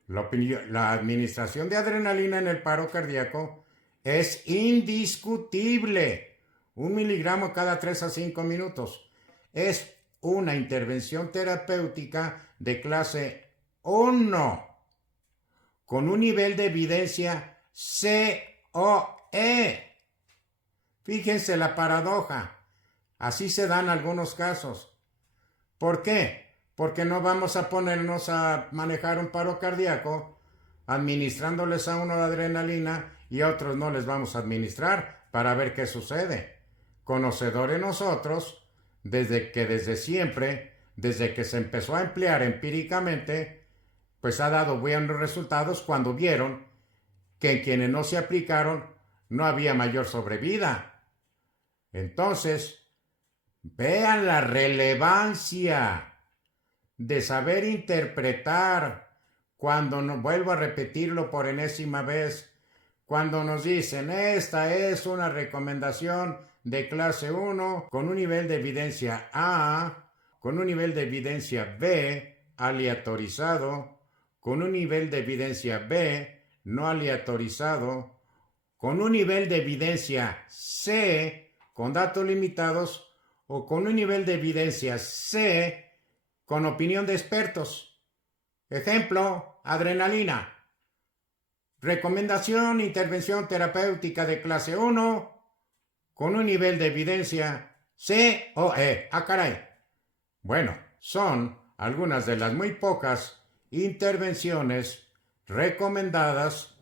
La administración de adrenalina en el paro cardíaco es indiscutible. 1 miligramo cada 3 a 5 minutos. Es una intervención terapéutica de clase 1 con un nivel de evidencia COE. Fíjense la paradoja. Así se dan algunos casos. ¿Por qué? Porque no vamos a ponernos a manejar un paro cardíaco administrándoles a uno la adrenalina y a otros no les vamos a administrar para ver qué sucede. Conocedores nosotros, desde siempre, desde que se empezó a emplear empíricamente, pues ha dado buenos resultados cuando vieron que en quienes no se aplicaron no había mayor sobrevida. Entonces, vean la relevancia de saber interpretar cuando vuelvo a repetirlo por enésima vez, cuando nos dicen esta es una recomendación de clase 1 con un nivel de evidencia A, con un nivel de evidencia B aleatorizado, con un nivel de evidencia B no aleatorizado, con un nivel de evidencia C con datos limitados o con un nivel de evidencia C con opinión de expertos. Ejemplo, adrenalina. Recomendación, intervención terapéutica de clase 1 con un nivel de evidencia COE. ¡Ah, caray! Bueno, son algunas de las muy pocas intervenciones recomendadas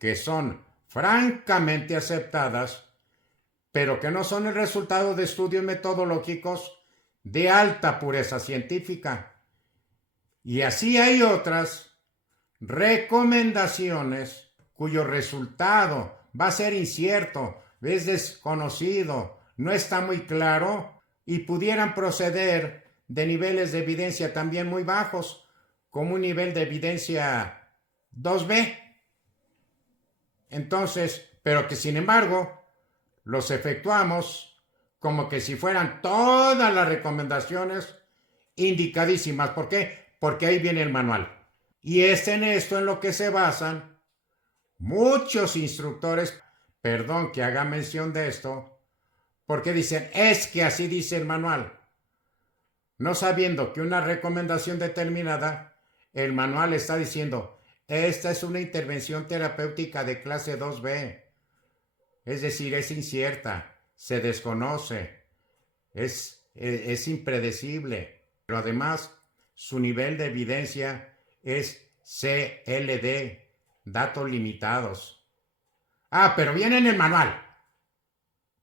que son francamente aceptadas, pero que no son el resultado de estudios metodológicos de alta pureza científica. Y así hay otras recomendaciones cuyo resultado va a ser incierto, es desconocido, no está muy claro y pudieran proceder de niveles de evidencia también muy bajos, como un nivel de evidencia 2B. Entonces, pero que sin embargo los efectuamos como que si fueran todas las recomendaciones indicadísimas. ¿Por qué? Porque ahí viene el manual. Y es en esto en lo que se basan muchos instructores, perdón que haga mención de esto, porque dicen, es que así dice el manual. No sabiendo que una recomendación determinada, el manual está diciendo, esta es una intervención terapéutica de clase 2B. Es decir, es incierta, se desconoce, es impredecible, pero además su nivel de evidencia es CLD, datos limitados. Ah, pero viene en el manual.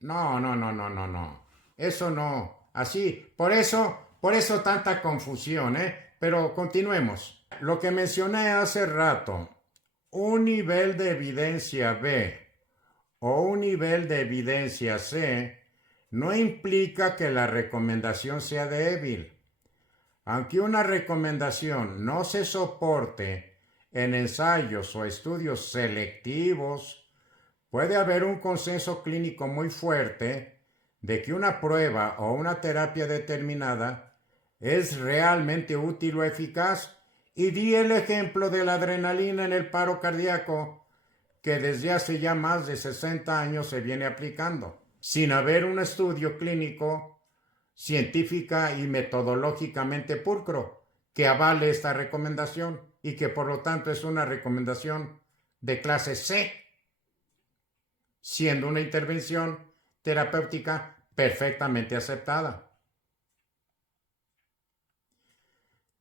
No. Eso no. Así, por eso tanta confusión, ¿eh? Pero continuemos. Lo que mencioné hace rato, un nivel de evidencia B o un nivel de evidencia C no implica que la recomendación sea débil. Aunque una recomendación no se soporte en ensayos o estudios selectivos, puede haber un consenso clínico muy fuerte de que una prueba o una terapia determinada es realmente útil o eficaz. Y di el ejemplo de la adrenalina en el paro cardíaco, que desde hace ya más de 60 años se viene aplicando, sin haber un estudio clínico, científica y metodológicamente pulcro que avale esta recomendación y que por lo tanto es una recomendación de clase C, siendo una intervención terapéutica perfectamente aceptada.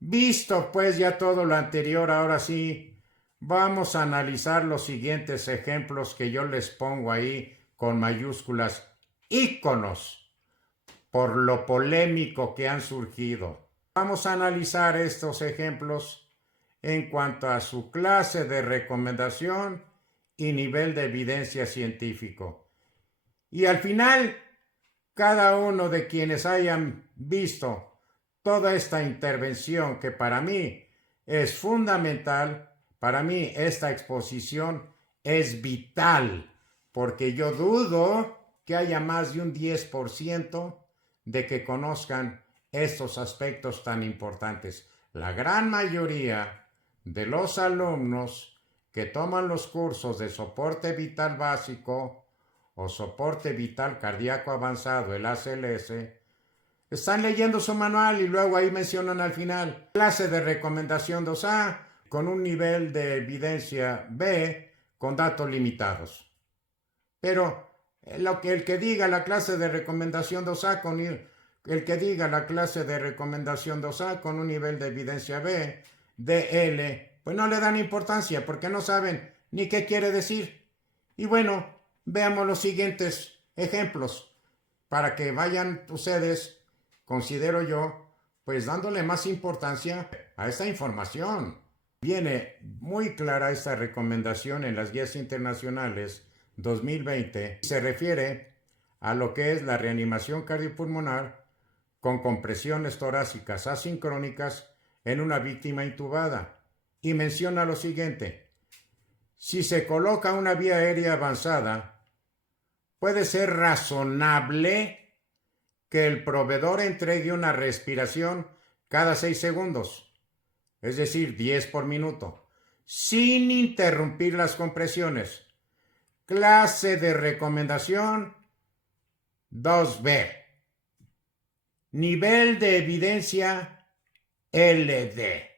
Visto pues ya todo lo anterior, ahora sí, vamos a analizar los siguientes ejemplos que yo les pongo ahí con mayúsculas, íconos, por lo polémico que han surgido. Vamos a analizar estos ejemplos en cuanto a su clase de recomendación y nivel de evidencia científico. Y al final, cada uno de quienes hayan visto toda esta intervención, que para mí es fundamental, para mí esta exposición es vital, porque yo dudo que haya más de un 10% de que conozcan estos aspectos tan importantes. La gran mayoría de los alumnos que toman los cursos de soporte vital básico o soporte vital cardíaco avanzado, el ACLS, están leyendo su manual y luego ahí mencionan al final clase de recomendación 2A con un nivel de evidencia B con datos limitados. Pero el que diga la clase de recomendación 2A con el que diga la clase de recomendación 2A con un nivel de evidencia B, DL, pues no le dan importancia porque no saben ni qué quiere decir. Y bueno, veamos los siguientes ejemplos para que vayan ustedes, considero yo, pues dándole más importancia a esta información. Viene muy clara esta recomendación en las guías internacionales 2020. Se refiere a lo que es la reanimación cardiopulmonar con compresiones torácicas asincrónicas en una víctima intubada. Y menciona lo siguiente: si se coloca una vía aérea avanzada, puede ser razonable que el proveedor entregue una respiración cada 6 segundos, es decir, 10 por minuto, sin interrumpir las compresiones. Clase de recomendación 2B. Nivel de evidencia LD.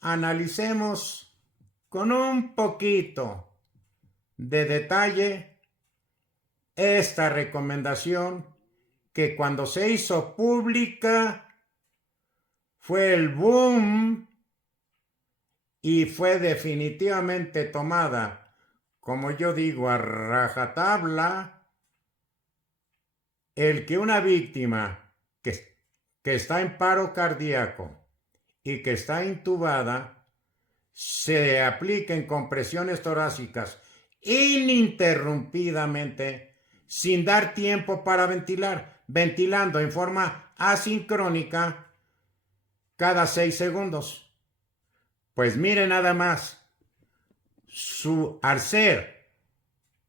Analicemos con un poquito de detalle esta recomendación que cuando se hizo pública fue el boom y fue definitivamente tomada, como yo digo, a rajatabla, el que una víctima que está en paro cardíaco y que está intubada se apliquen compresiones torácicas ininterrumpidamente sin dar tiempo para ventilar, ventilando en forma asincrónica cada 6 segundos. Pues mire nada más, al ser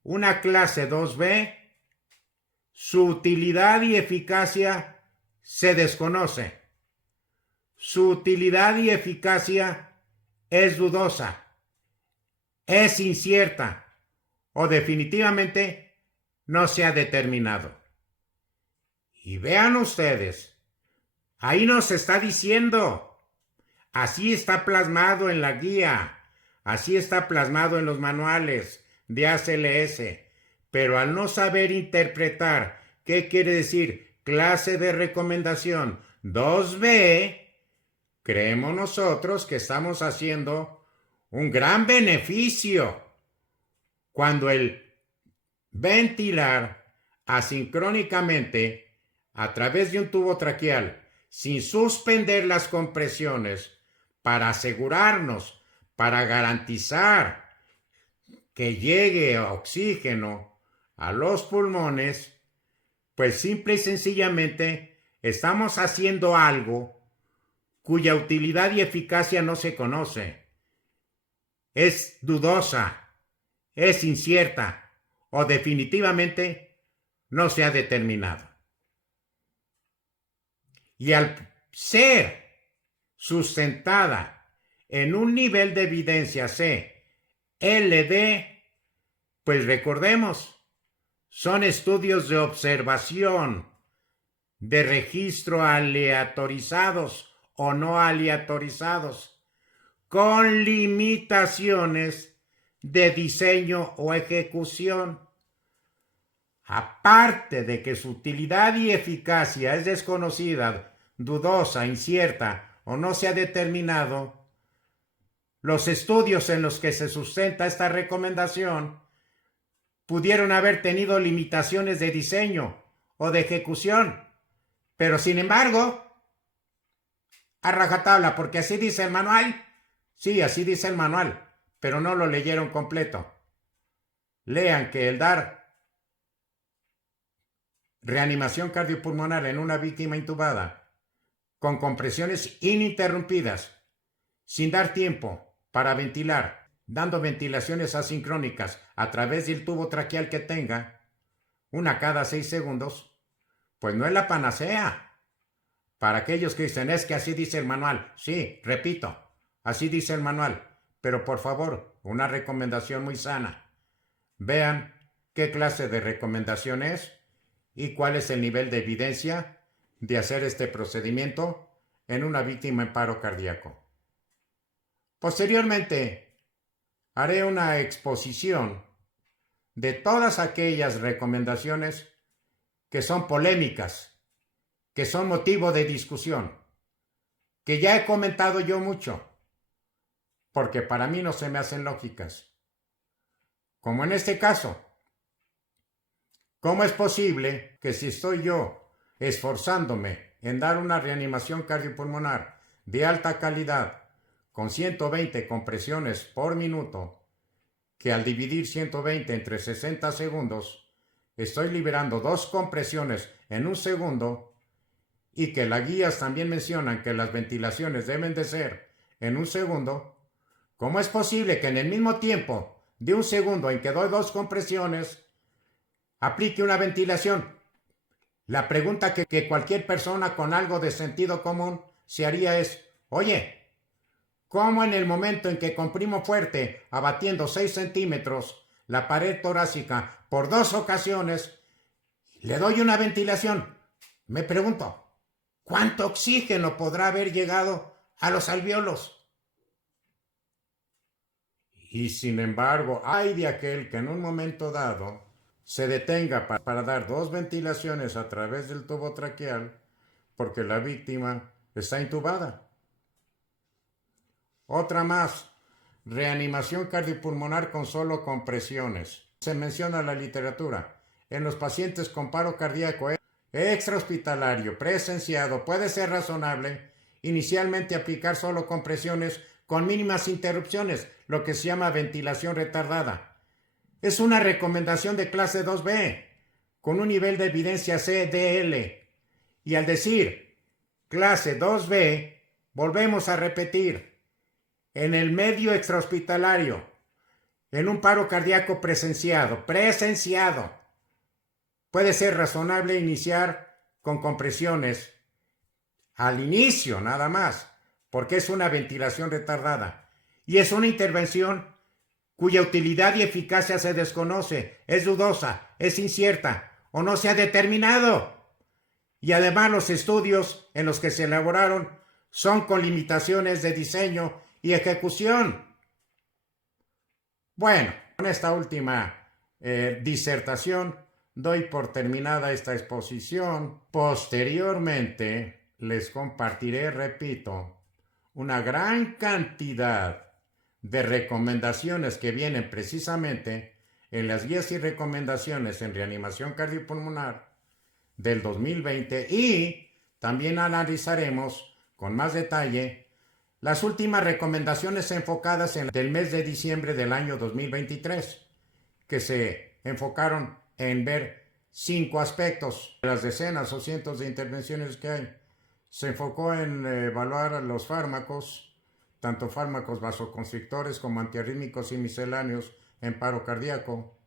una clase 2B, su utilidad y eficacia se desconoce. Su utilidad y eficacia es dudosa, es incierta o definitivamente no se ha determinado. Y vean ustedes, ahí nos está diciendo, así está plasmado en la guía, así está plasmado en los manuales de ACLS, pero al no saber interpretar qué quiere decir clase de recomendación 2B, creemos nosotros que estamos haciendo un gran beneficio cuando el ventilar asincrónicamente a través de un tubo traqueal sin suspender las compresiones para asegurarnos, para garantizar que llegue oxígeno a los pulmones, pues simple y sencillamente estamos haciendo algo cuya utilidad y eficacia no se conoce. Es dudosa, es incierta o definitivamente no se ha determinado. Y al ser sustentada en un nivel de evidencia C, LD, pues recordemos, son estudios de observación, de registro aleatorizados o no aleatorizados, con limitaciones de diseño o ejecución. Aparte de que su utilidad y eficacia es desconocida, dudosa, incierta o no se ha determinado los estudios en los que se sustenta esta recomendación pudieron haber tenido limitaciones de diseño o de ejecución, pero sin embargo, a rajatabla, porque así dice el manual. Sí, así dice el manual, pero no lo leyeron completo. Lean que el dar reanimación cardiopulmonar en una víctima intubada con compresiones ininterrumpidas, sin dar tiempo para ventilar, dando ventilaciones asincrónicas a través del tubo traqueal que tenga, una cada 6 segundos, pues no es la panacea. Para aquellos que dicen, es que así dice el manual. Sí, repito, así dice el manual. Pero por favor, una recomendación muy sana. Vean qué clase de recomendación es y cuál es el nivel de evidencia de hacer este procedimiento en una víctima en paro cardíaco. Posteriormente, haré una exposición de todas aquellas recomendaciones que son polémicas, que son motivo de discusión, que ya he comentado yo mucho, porque para mí no se me hacen lógicas. Como en este caso, ¿cómo es posible que si estoy yo esforzándome en dar una reanimación cardiopulmonar de alta calidad con 120 compresiones por minuto, que al dividir 120 entre 60 segundos, estoy liberando 2 compresiones en un segundo, y que las guías también mencionan que las ventilaciones deben de ser en un segundo? ¿Cómo es posible que en el mismo tiempo de un segundo en que doy 2 compresiones, aplique una ventilación? La pregunta que cualquier persona con algo de sentido común se haría es, oye, ¿cómo en el momento en que comprimo fuerte, abatiendo 6 centímetros la pared torácica por 2 ocasiones, le doy una ventilación? Me pregunto, ¿cuánto oxígeno podrá haber llegado a los alvéolos? Y sin embargo, hay de aquel que en un momento dado se detenga para dar 2 ventilaciones a través del tubo traqueal porque la víctima está intubada. Otra más, reanimación cardiopulmonar con solo compresiones. Se menciona en la literatura. En los pacientes con paro cardíaco extrahospitalario presenciado puede ser razonable inicialmente aplicar solo compresiones con mínimas interrupciones, lo que se llama ventilación retardada. Es una recomendación de clase 2B, con un nivel de evidencia CDL. Y al decir clase 2B, volvemos a repetir, en el medio extrahospitalario, en un paro cardíaco presenciado, puede ser razonable iniciar con compresiones al inicio nada más, porque es una ventilación retardada y es una intervención cuya utilidad y eficacia se desconoce, es dudosa, es incierta o no se ha determinado. Y además los estudios en los que se elaboraron son con limitaciones de diseño y ejecución. Bueno, con esta última disertación doy por terminada esta exposición. Posteriormente les compartiré, repito, una gran cantidad de recomendaciones que vienen precisamente en las guías y recomendaciones en reanimación cardiopulmonar del 2020 y también analizaremos con más detalle las últimas recomendaciones enfocadas en el mes de diciembre del año 2023, que se enfocaron en ver 5 aspectos de las decenas o cientos de intervenciones que hay. Se enfocó en evaluar los fármacos, tanto fármacos vasoconstrictores como antiarrítmicos y misceláneos en paro cardíaco.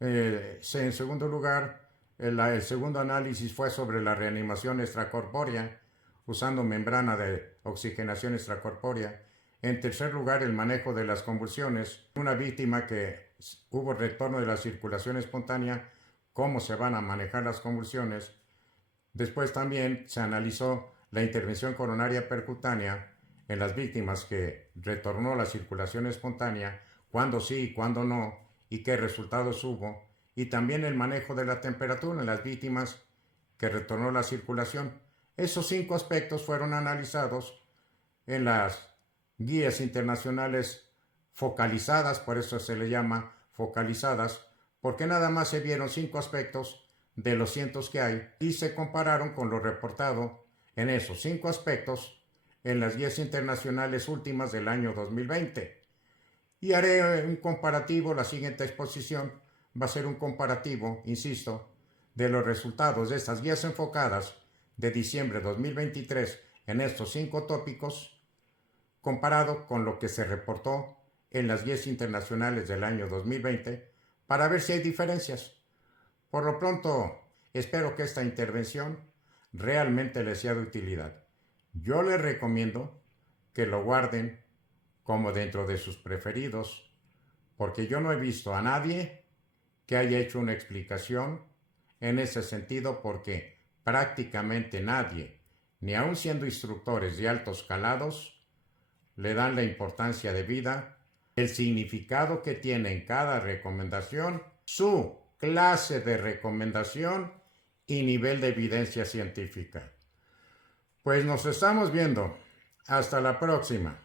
En segundo lugar, el segundo análisis fue sobre la reanimación extracorpórea, usando membrana de oxigenación extracorpórea. En tercer lugar, el manejo de las convulsiones. Una víctima que hubo retorno de la circulación espontánea, cómo se van a manejar las convulsiones. Después también se analizó la intervención coronaria percutánea en las víctimas que retornó la circulación espontánea, cuándo sí y cuándo no, y qué resultados hubo. Y también el manejo de la temperatura en las víctimas que retornó la circulación. Esos 5 aspectos fueron analizados en las guías internacionales focalizadas, por eso se le llama focalizadas, porque nada más se vieron 5 aspectos de los cientos que hay y se compararon con lo reportado en esos 5 aspectos en las guías internacionales últimas del año 2020. Y haré un comparativo, la siguiente exposición va a ser un comparativo, insisto, de los resultados de estas guías enfocadas de diciembre de 2023 en estos 5 tópicos, comparado con lo que se reportó en las guías internacionales del año 2020, para ver si hay diferencias. Por lo pronto, espero que esta intervención realmente les sea de utilidad. Yo les recomiendo que lo guarden como dentro de sus preferidos, porque yo no he visto a nadie que haya hecho una explicación en ese sentido, porque prácticamente nadie, ni aun siendo instructores de altos calados, le dan la importancia debida, el significado que tiene en cada recomendación, su clase de recomendación y nivel de evidencia científica. Pues nos estamos viendo. Hasta la próxima.